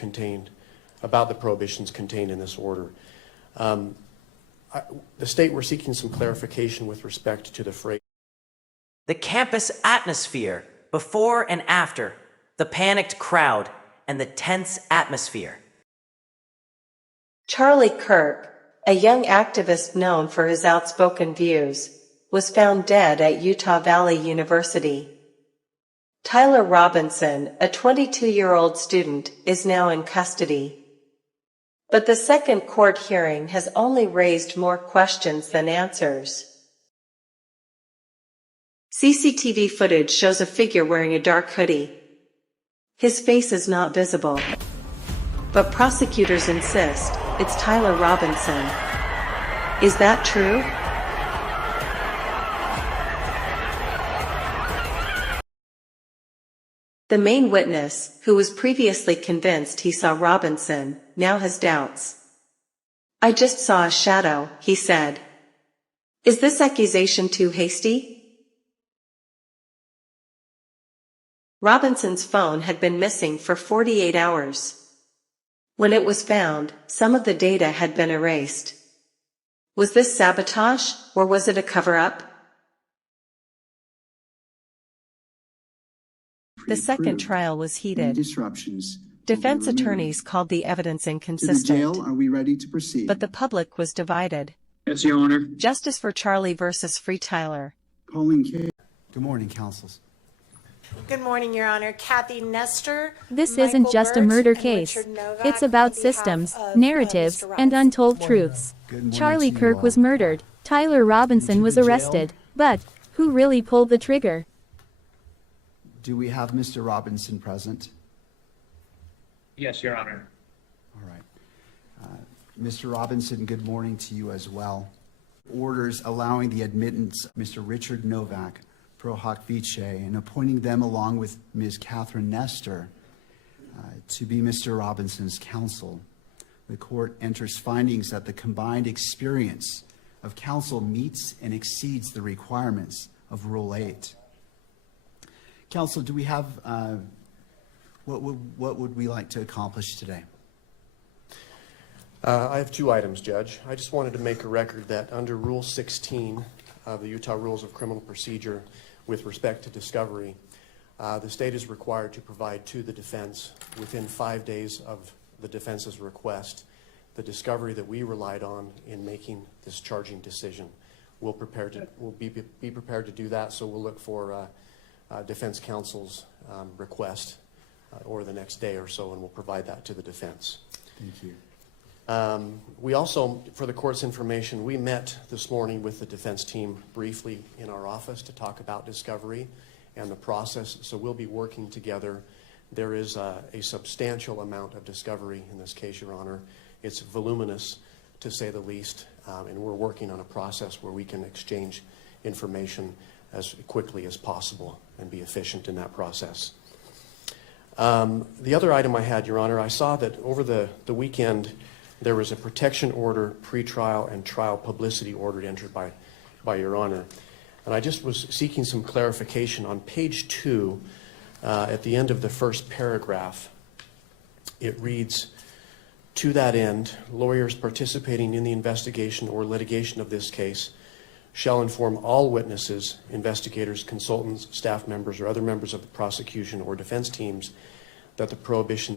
contained in this order. The state, we're seeking some clarification with respect to the phrase. The campus atmosphere before and after, the panicked crowd, and the tense atmosphere. Charlie Kirk, a young activist known for his outspoken views, was found dead at Utah Valley University. Tyler Robinson, a 22-year-old student, is now in custody. But the second court hearing has only raised more questions than answers. CCTV footage shows a figure wearing a dark hoodie. His face is not visible, but prosecutors insist it's Tyler Robinson. Is that true? The main witness, who was previously convinced he saw Robinson, now has doubts. "I just saw a shadow," he said. Is this accusation too hasty? Robinson's phone had been missing for 48 hours. When it was found, some of the data had been erased. Was this sabotage, or was it a cover-up? The second trial was heated. Defense attorneys called the evidence inconsistent. To the jail, are we ready to proceed? But the public was divided. Yes, Your Honor. Justice for Charlie versus Free Tyler. Calling case. Good morning, counsels. Good morning, Your Honor. Kathy Nestor. This Michael isn't just a Burt, murder and case. Richard Novak It's about on behalf systems, of, narratives, Mr. and Robinson. untold truths. Good morning Charlie to you Kirk all. was murdered. Tyler Robinson was the jail. arrested. But who really pulled the trigger? Do we have Mr. Robinson present? Yes, Your Honor. All right. Mr. Robinson, good morning to you as well. Orders allowing the admittance of Mr. Richard Novak, pro hoc vice, and appointing them along with Ms. Catherine Nestor to be Mr. Robinson's counsel. The court enters findings that the combined experience of counsel meets and exceeds the requirements of Rule 8. Counsel, do we have, what would we like to accomplish today? I have two items, Judge. I just wanted to make a record that under Rule 16 of the Utah Rules of Criminal Procedure with respect to discovery, the state is required to provide to the defense within 5 days of the defense's request the discovery that we relied on in making this charging decision. We'll be prepared to do that, so we'll look for defense counsel's request or the next day or so, and we'll provide that to the defense. Thank you. We also, for the court's information, we met this morning with the defense team briefly in our office to talk about discovery and the process, so we'll be working together. There is a substantial amount of discovery in this case, Your Honor. It's voluminous, to say the least, and we're working on a process where we can exchange information as quickly as possible and be efficient in that process. The other item I had, Your Honor, I saw that over the weekend there was a protection order, pretrial, and trial publicity order entered by Your Honor. And I just was seeking some clarification. On page 2, at the end of the first paragraph, it reads, "To that end, lawyers participating in the investigation or litigation of this case shall inform all witnesses, investigators, consultants, staff members, or other members of the prosecution or defense teams that the prohibition